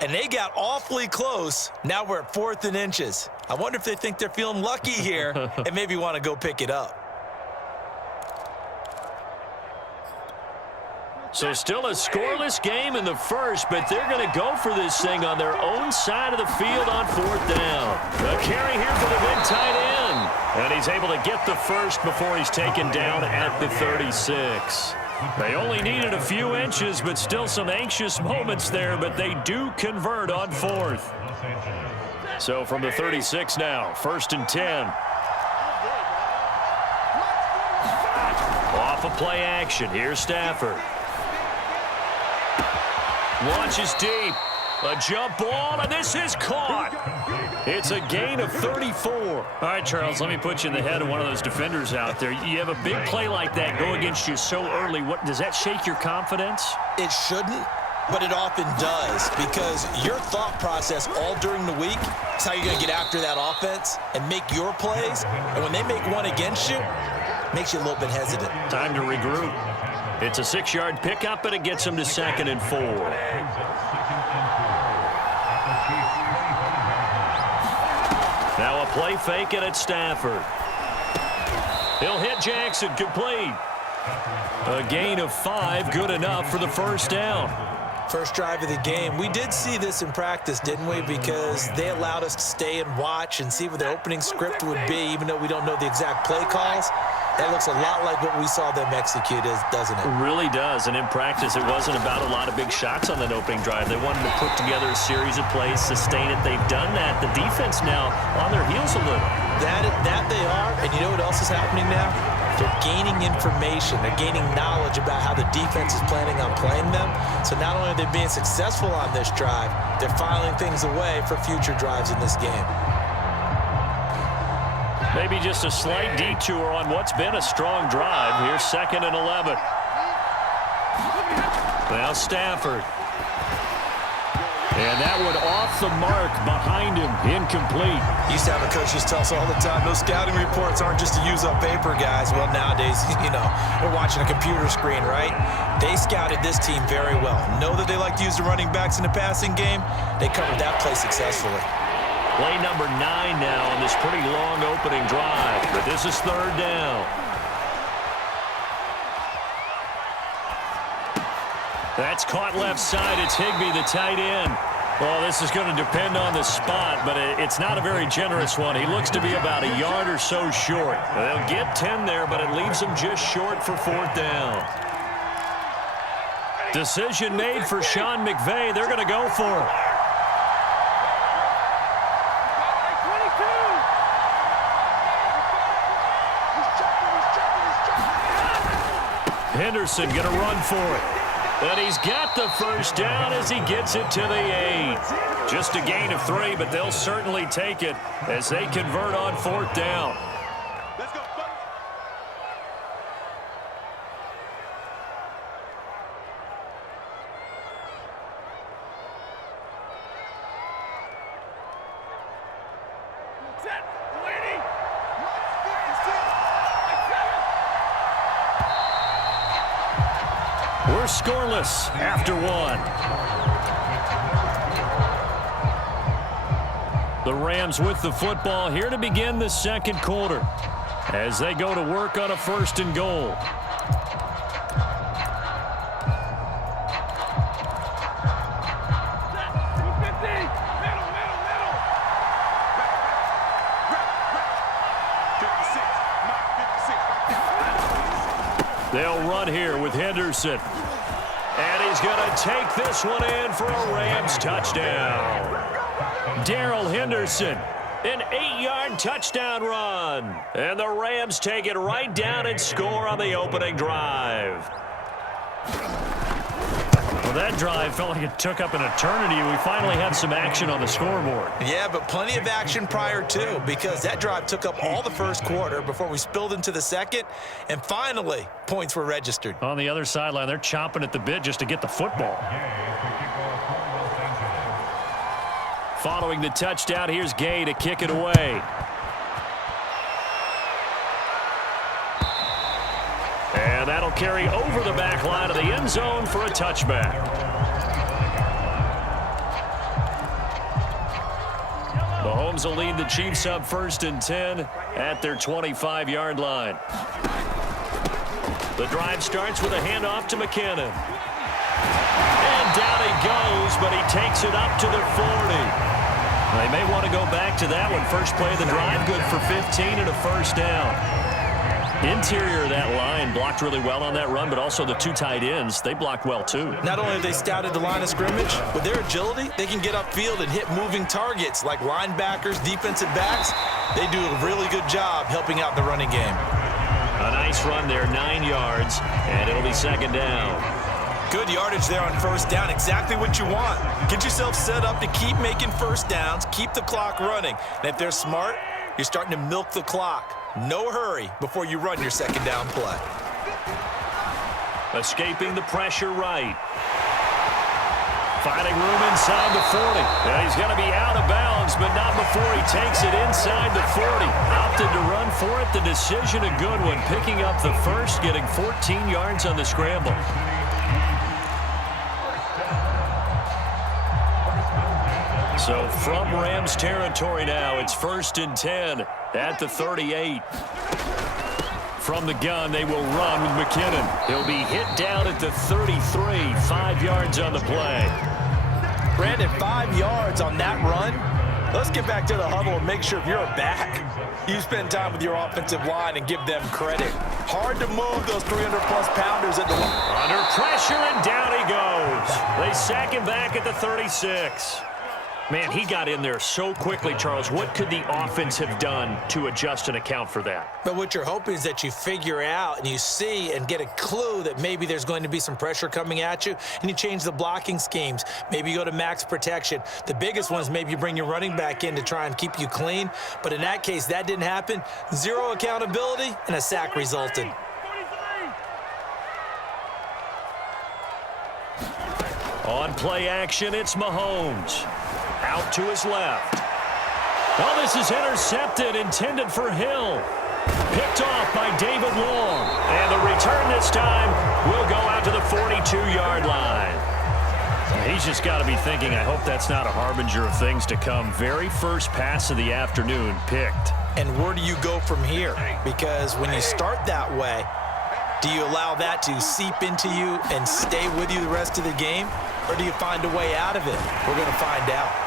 And they got awfully close. Now we're at 4th and inches. I wonder if they think they're feeling lucky here and maybe want to go pick it up. So still a scoreless game in the first, but they're going to go for this thing on their own side of the field on 4th down. A carry here for the big tight end. And he's able to get the first before he's taken down at the 36. They only needed a few inches, but still some anxious moments there, but they do convert on 4th. So from the 36 now, 1st and 10. Off of play action, here's Stafford. Launches deep. A jump ball, and this is caught. It's a gain of 34. All right, Charles, let me put you in the head of one of those defenders out there. You have a big play like that go against you so early. What does that shake your confidence? It shouldn't, but it often does, because your thought process all during the week is how you're going to get after that offense and make your plays. And when they make one against you, it makes you a little bit hesitant. Time to regroup. It's a 6-yard pickup, and it gets him to 2nd and 4. Now a play fake, and it's Stafford. He'll hit Jackson, complete. A gain of 5, good enough for the first down. First drive of the game. We did see this in practice, didn't we? Because they allowed us to stay and watch and see what the opening script would be, even though we don't know the exact play calls. That looks a lot like what we saw them execute, doesn't it? It really does. And in practice, it wasn't about a lot of big shots on that opening drive. They wanted to put together a series of plays, sustain it. They've done that. The defense now on their heels a little. That they are. And you know what else is happening now? They're gaining information. They're gaining knowledge about how the defense is planning on playing them. So not only are they being successful on this drive, they're filing things away for future drives in this game. Maybe just a slight detour on what's been a strong drive. Here's 2nd and 11. Now Stafford. And that one off the mark behind him. Incomplete. Used to have a coach just tell us all the time, those scouting reports aren't just to use up paper, guys. Well, nowadays, we're watching a computer screen, right? They scouted this team very well. Know that they like to use the running backs in the passing game. They covered that play successfully. Play number 9 now on this pretty long opening drive. But this is 3rd down. That's caught left side. It's Higbee, the tight end. Well, this is going to depend on the spot, but it's not a very generous one. He looks to be about a yard or so short. They'll get 10 there, but it leaves them just short for 4th down. Decision made for Sean McVay. They're going to go for it. Henderson going to run for it. And he's got the first down as he gets it to the 8. Just a gain of 3, but they'll certainly take it as they convert on 4th down. Let's go, buddy. We're scoreless after 1. The Rams with the football here to begin the 2nd quarter as they go to work on a 1st and goal. They'll run here with Henderson. And he's going to take this one in for a Rams touchdown. Darrell Henderson, an 8-yard touchdown run. And the Rams take it right down and score on the opening drive. Well, that drive felt like it took up an eternity. We finally had some action on the scoreboard. Yeah, but plenty of action prior to, because that drive took up all the first quarter before we spilled into the second, and finally, points were registered. On the other sideline, they're chomping at the bit just to get the football. Following the touchdown, here's Gay to kick it away. And that'll carry over the back line of the end zone for a touchback. Rams will lead the Chiefs up 1st and 10 at their 25-yard line. The drive starts with a handoff to McKinnon. And down he goes, but he takes it up to the 40. They may want to go back to that one. First play of the drive, good for 15 and a first down. Interior of that line blocked really well on that run, but also the two tight ends, they blocked well too. Not only have they scouted the line of scrimmage, with their agility, they can get upfield and hit moving targets like linebackers, defensive backs. They do a really good job helping out the running game. A nice run there, 9 yards, and it'll be 2nd down. Good yardage there on 1st down, exactly what you want. Get yourself set up to keep making 1st downs, keep the clock running. And if they're smart, you're starting to milk the clock. No hurry before you run your 2nd down play. Escaping the pressure right. Finding room inside the 40. And he's going to be out of bounds, but not before he takes it inside the 40. Opted to run for it. The decision a good one. Picking up the first, getting 14 yards on the scramble. So from Rams territory now, it's 1st and 10 at the 38. From the gun, they will run with McKinnon. He'll be hit down at the 33, 5 yards on the play. Brandon, 5 yards on that run. Let's get back to the huddle and make sure if you're back, you spend time with your offensive line and give them credit. Hard to move those 300-plus pounders at the line. Under pressure, and down he goes. They sack him back at the 36. Man, he got in there so quickly, Charles. What could the offense have done to adjust and account for that? But what you're hoping is that you figure out and you see and get a clue that maybe there's going to be some pressure coming at you, and you change the blocking schemes. Maybe you go to max protection. The biggest one is maybe you bring your running back in to try and keep you clean. But in that case, that didn't happen. Zero accountability, and a sack resulted. On play action, it's Mahomes. Out to his left. Oh, this is intercepted, intended for Hill. Picked off by David Long. And the return this time will go out to the 42-yard line. He's just got to be thinking, I hope that's not a harbinger of things to come. Very first pass of the afternoon picked. And where do you go from here? Because when you start that way, do you allow that to seep into you and stay with you the rest of the game? Or do you find a way out of it? We're going to find out.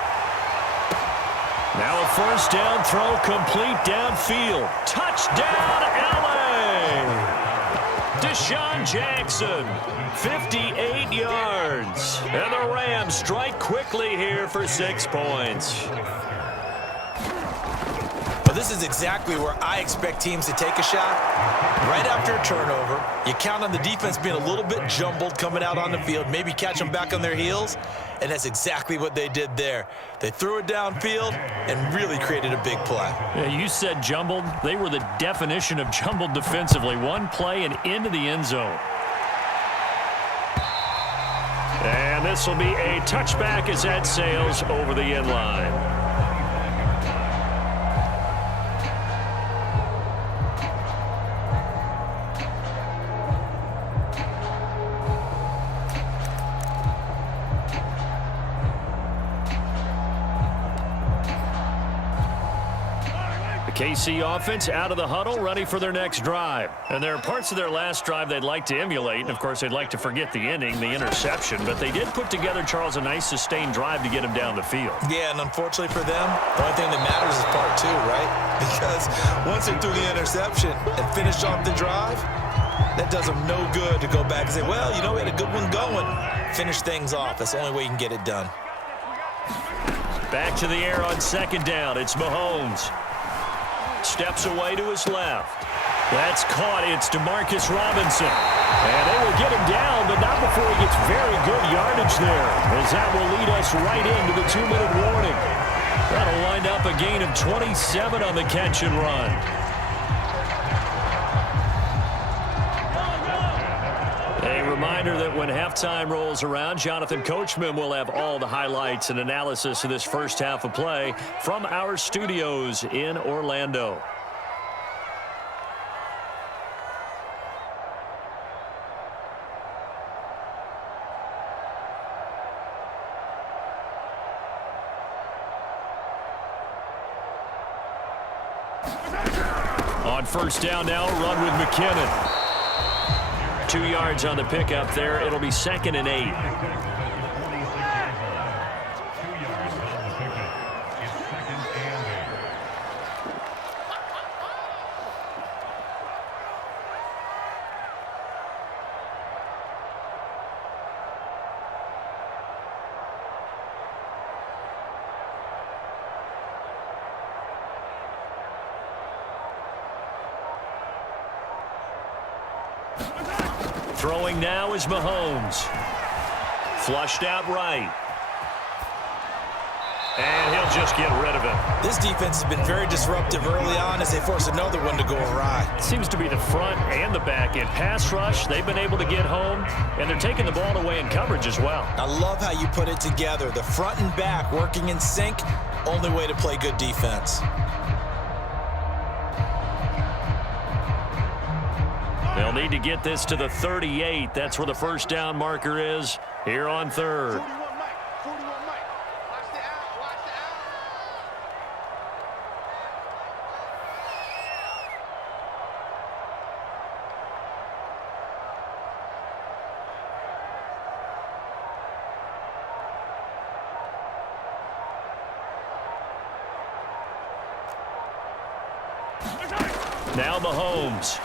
Now a first down throw complete downfield. Touchdown, LA! Deshaun Jackson, 58 yards. And the Rams strike quickly here for 6 points. Well, this is exactly where I expect teams to take a shot. Right after a turnover, you count on the defense being a little bit jumbled coming out on the field, maybe catch them back on their heels, and that's exactly what they did there. They threw it downfield and really created a big play. Yeah, you said jumbled. They were the definition of jumbled defensively. One play and into the end zone. And this will be a touchback as that sails over the end line. KC offense out of the huddle, ready for their next drive. And there are parts of their last drive they'd like to emulate. And, of course, they'd like to forget the ending, the interception. But they did put together, Charles, a nice sustained drive to get him down the field. Yeah, and unfortunately for them, the only thing that matters is part 2, right? Because once they threw the interception and finished off the drive, that does them no good to go back and say, well, you know, we had a good one going. Finish things off. That's the only way you can get it done. Back to the air on 2nd down. It's Mahomes. Steps away to his left. That's caught. It's DeMarcus Robinson. And they will get him down, but not before he gets very good yardage there, as that will lead us right into the 2-minute warning. That'll wind up a gain of 27 on the catch and run. A reminder that when halftime rolls around, Jonathan Coachman will have all the highlights and analysis of this first half of play from our studios in Orlando. On first down now, run with McKinnon. 2 yards on the pickup there. It'll be 2nd and 8. Throwing now is Mahomes. Flushed out right. And he'll just get rid of it. This defense has been very disruptive early on as they force another one to go awry. Seems to be the front and the back end. Pass rush, they've been able to get home, and they're taking the ball away in coverage as well. I love how you put it together. The front and back working in sync, only way to play good defense. They'll need to get this to the 38. That's where the first down marker is here on 3rd. Now Mahomes.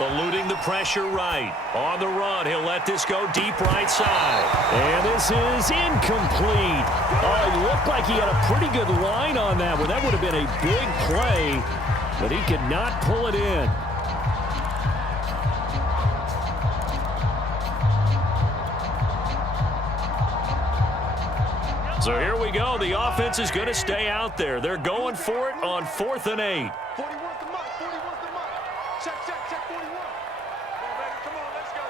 Eluding the pressure right. On the run, he'll let this go deep right side. And this is incomplete. Oh, it looked like he had a pretty good line on that one. That would have been a big play, but he could not pull it in. So here we go. The offense is going to stay out there. They're going for it on 4th and 8. 41's the mark. 41's the mark. Check, 41. Come on, baby. Come on, let's go.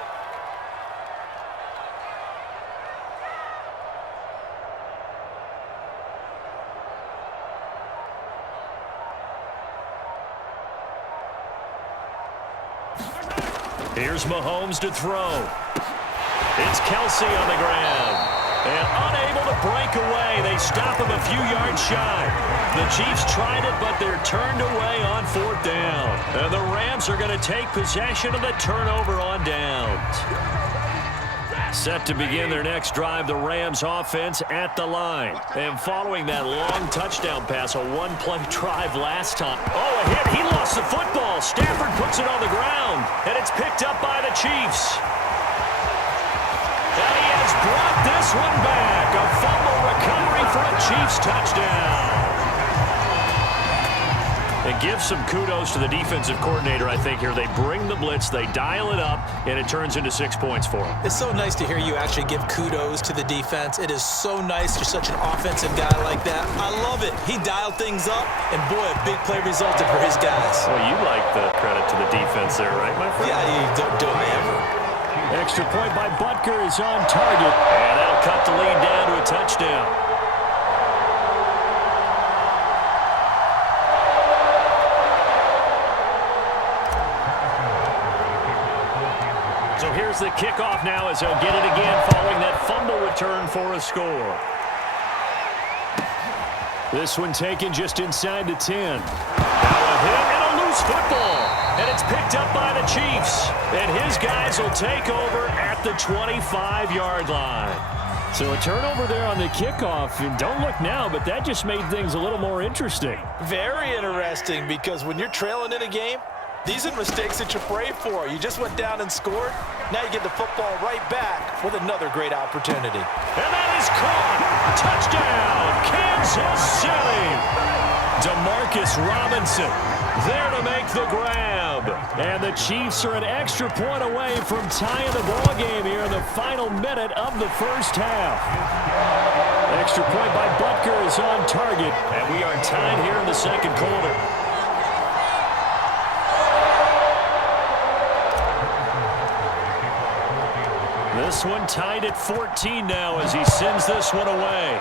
Here's Mahomes to throw. It's Kelsey on the ground. And unable to break away. They stop him a few yards shy. The Chiefs tried it, but they're turned away on 4th down. And the Rams are going to take possession of the turnover on downs. Set to begin their next drive, the Rams offense at the line. And following that long touchdown pass, a one-play drive last time. Oh, a hit. He lost the football. Stafford puts it on the ground. And it's picked up by the Chiefs. And he has brought this one back. A fumble recovery for a Chiefs touchdown. And give some kudos to the defensive coordinator, I think, here. They bring the blitz, they dial it up, and it turns into 6 points for them. It's so nice to hear you actually give kudos to the defense. It is so nice. You're such an offensive guy like that. I love it. He dialed things up, and boy, a big play resulted for his guys. Well, you like the credit to the defense there, right, my friend? Yeah, do I ever? Extra point by Butker is on target. And that'll cut the lead down to a touchdown. So here's the kickoff now as he'll get it again following that fumble return for a score. This one taken just inside the 10. Now a hit and a loose football. And it's picked up by the Chiefs. And his guys will take over at the 25-yard line. So a turnover there on the kickoff. And don't look now, but that just made things a little more interesting. Very interesting, because when you're trailing in a game, these are mistakes that you pray for. You just went down and scored. Now you get the football right back with another great opportunity. And that is caught. Touchdown, Kansas City. Demarcus Robinson there to make the grab. And the Chiefs are an extra point away from tying the ball game here in the final minute of the first half. Extra point by Butker is on target. And we are tied here in the second quarter. This one tied at 14 now as he sends this one away.